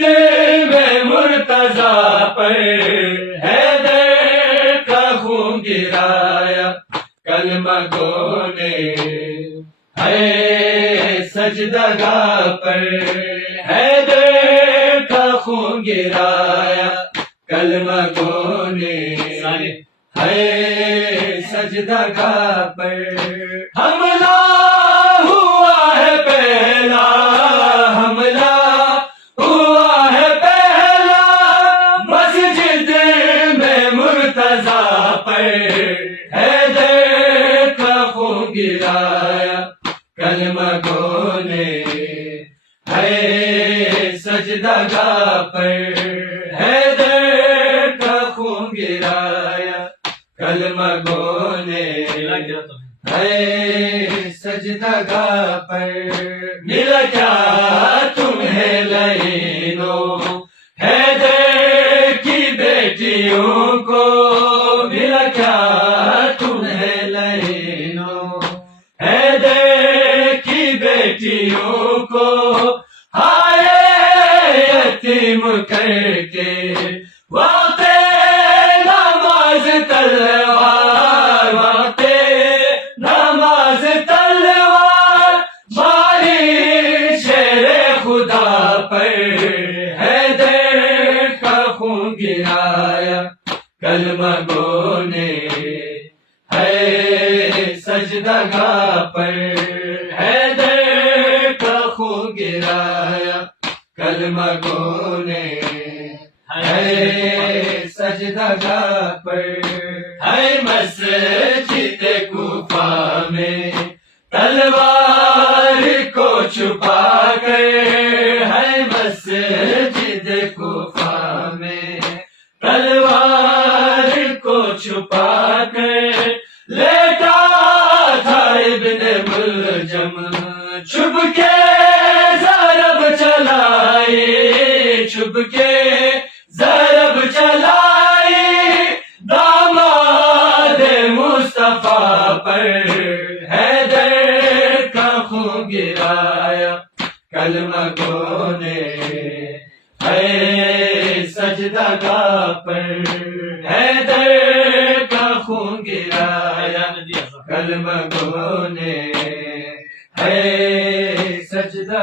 دل میں مرتضیٰ پر حیدر کا خون گرایا، کلمہ گو نے ہے سجدہ گاہ پر حیدر کا خون گرایا، کلمہ گو نے ہے سجدہ گاہ پر حملہ ہوا ہے پہلا، حملہ ہوا ہے پہلا مسجد میں مرتضیٰ پر حیدر کا خون گرایا، کلمہ گو نے ہے سجدہ گاہ پر حیدر کا خون گرایا، کلمہ گو نے ہے سجدہ گاہ پر ملا کیا تمہیں لعینوں حیدر کی بیٹیوں کو، ملا کیا تمہیں لعینوں حیدر کی بیٹیوں کو، ہائے یتیم کر کے وقت نماز تلوار، وقت نماز تلوار ماری شیر خدا پر حیدر کا خون گرایا، کلمہ گو نے ہے سجدہ گاہ پر حیدر کا خون گرایا، کلمہ گو نے ہے سجدہ گاہ پر ہے مسجد کوفہ میں تلوار کو چھپا کر، ہے مسجد کوفہ میں تلوار کو چھپا کر لیٹا تھا ابن ملجم، چھپ کے ضرب چلائی، چھپ کے ضرب چلائی داماد مصطفیٰ پر حیدر کا خون گرایا، کلمہ گو نے ہے سجدہ گاہ پر حیدر کا خون گرایا، کلمہ گو نے ہے سجدہ